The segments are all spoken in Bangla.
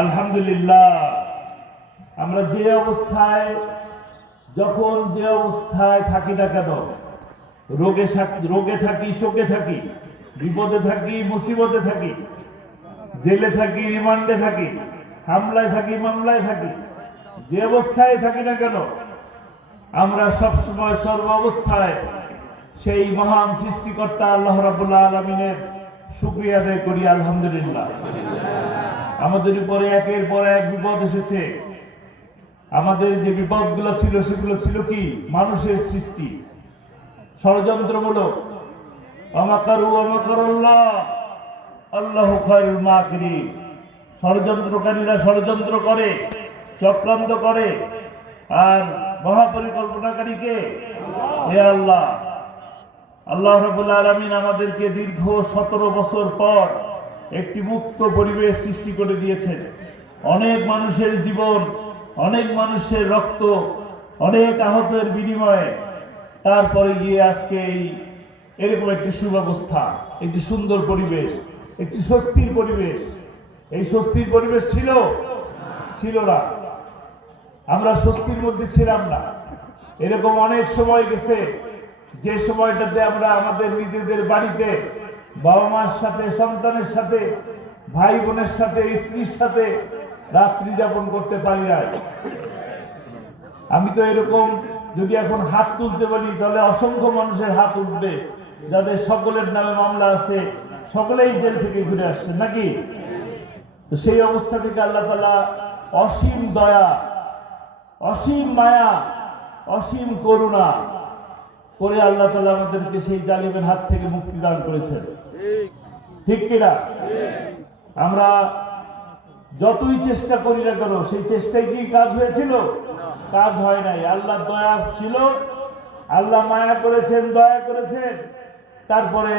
আলহামদুলিল্লাহ, আমরা যে অবস্থায় যখন যে অবস্থায় থাকি না কেন, রোগে থাকি, শোকে থাকি, বিপদে থাকি, মুসিবতে থাকি, জেলে থাকি, রিমান্ডে থাকি, হামলায় থাকি, মামলায় থাকি, যে অবস্থায় থাকি না কেন, আমরা সবসময় সর্ব অবস্থায় সেই মহান সৃষ্টিকর্তা আল্লাহ রাব্বুল আলামিনের শুকরিয়া আদায় করি। আলহামদুলিল্লাহ, আমাদের উপরে একের পর এক বিপদ এসেছে। আমাদের যে বিপদগুলো ছিল সেগুলো ছিল কি? মানুষের সৃষ্টি, ষড়যন্ত্রমূলক। আমাকারু আমাকারুল্লাহ আল্লাহু খায়রুল মাকিরিন। ষড়যন্ত্রকারীরা ষড়যন্ত্র করে, চক্রান্ত করে, আর মহাপরিকল্পনাকারীকে হে আল্লাহ। আল্লাহ রাব্বুল আলামিন আমাদেরকে দীর্ঘ 17 বছর পর একটি মুক্ত পরিবেশ সৃষ্টি করে দিয়েছেন। অনেক মানুষের জীবন, অনেক মানুষের রক্ত, অনেক আহতের বিনিময়ে তারপরে গিয়ে আজকে এরকম একটি সুব্যবস্থা, একটি সুন্দর পরিবেশ, একটি স্বস্তির পরিবেশ। এই স্বস্তির পরিবেশ ছিল না। আমরা স্বস্তির মধ্যে ছিলাম না। এরকম অনেক সময় গেছে যে সময়টাতে আমরা আমাদের নিজেদের বাড়িতে বাবা মার সাথে, সন্তানের সাথে, ভাই বোনের সাথে, স্ত্রীর সাথে রাত্রি যাপন করতে পারি না। আমি তো এরকম যদি এখন হাত তুলতে পারি তাহলে অসংখ্য মানুষের হাত উঠবে, যাদের সকলের নামে মামলা আছে, সকলেই জেল থেকে ঘুরে আসছে নাকি। তো সেই অবস্থা থেকে আল্লাহ তাআলা অসীম দয়া, অসীম মায়া, অসীম করুণা করে আল্লাহ তাআলা আমাদেরকে সেই জালিমের হাত থেকে মুক্তি দান করেছেন। ঠিক কিনা? আমরা যতই চেষ্টা করি না কেন, সেই চেষ্টায় কি কাজ হয়েছিল? কাজ হয় নাই। আল্লাহ দয়া ছিল, আল্লাহ মায়া করেছেন, দয়া করেছেন, তারপরে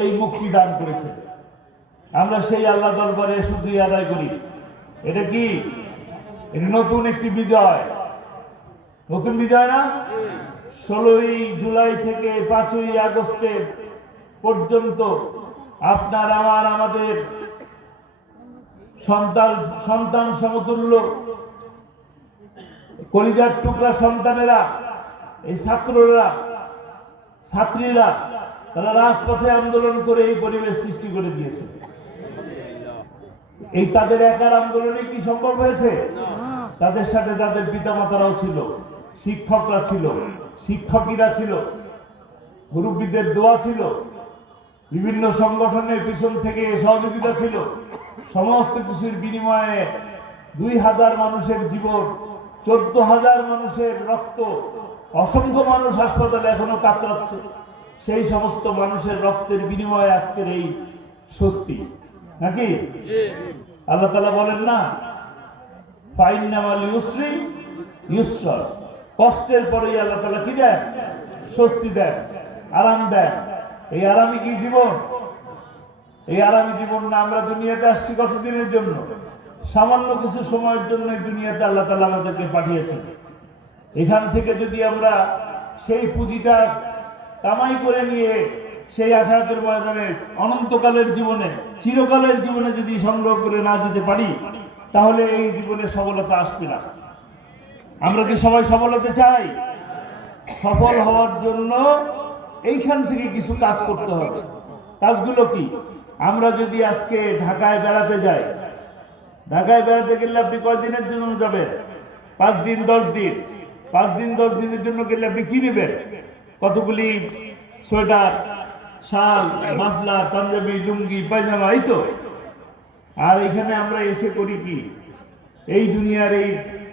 এই মুক্তি দান করেছেন। আমরা সেই আল্লাহ দরবারে শুকরিয়া আদায় করি। এটা কি? এটা নতুন একটি বিজয়, নতুন বিজয় না? 16ই জুলাই থেকে 5ই আগস্টের পর্যন্ত আপনার আমার, আমাদের সন্তান সমতুল্য কলিজার টুকরা সন্তানেরা, এই ছাত্ররা, ছাত্রীরা, তারা রাজপথে আন্দোলন করে এই পরিবেশ সৃষ্টি করে দিয়েছে। এই তাদের একার আন্দোলনে কি সম্ভব হয়েছে? তাদের সাথে তাদের পিতামাতারাও ছিল, শিক্ষকরা ছিল, শিক্ষকীরা ছিল, মুরব্বীদের দোয়া ছিল, বিভিন্ন সংগঠনের পিছন থেকে সহযোগিতা ছিল। সমস্ত কিছুর বিনিময়ে 2000 মানুষের জীবন, 14,000 মানুষের রক্ত, অসংখ্য মানুষ হাসপাতালে এখনো কাতরাচ্ছে। সেই সমস্ত মানুষের রক্তের বিনিময়ে আজকের এই স্বস্তি নাকি? আল্লাহ তাআলা বলেন না, ফাইন্নামাল ইউসরি ইউসরা, কষ্টের পরেই আল্লাহ তাআলা কি দেন? স্বস্তি দেন, আরাম দেন। এই আরামই কি জীবন? এই আরামী জীবন না। আমরা দুনিয়াতে আসছি কতদিনের জন্য? সামান্য কিছু সময়ের জন্য এই দুনিয়াতে আল্লাহ তাআলা আমাদেরকে পাঠিয়েছেন। এখান থেকে যদি আমরা সেই পুঁজিটা কামাই করে নিয়ে সেই আখিরাতের ময়দানে, অনন্তকালের জীবনে, চিরকালের জীবনে যদি সংগ্রহ করে না যেতে পারি, তাহলে এই জীবনে সফলতা আসবে না। আমরা কি সবাই সফল হতে চাই? সফল হওয়ার জন্য এইখান থেকে কিছু কাজ করতে হবে। কাজগুলো কি? আমরা যদি আজকে ঢাকায় বেড়াতে যাই, ঢাকায় বেড়াতে গেলে আপনি কয়দিনের জন্য যাবেন? 5 দিন 10 দিন। 5 দিন 10 দিনের জন্য গেলে আপনি কি নেবেন? কতগুলি সোয়েটার, শাল, মাফলার, পাঞ্জাবি, লুঙ্গি, পায়জামা, এই তো। আর এখানে আমরা এসে করি কি? এই দুনিয়ার এই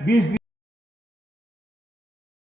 20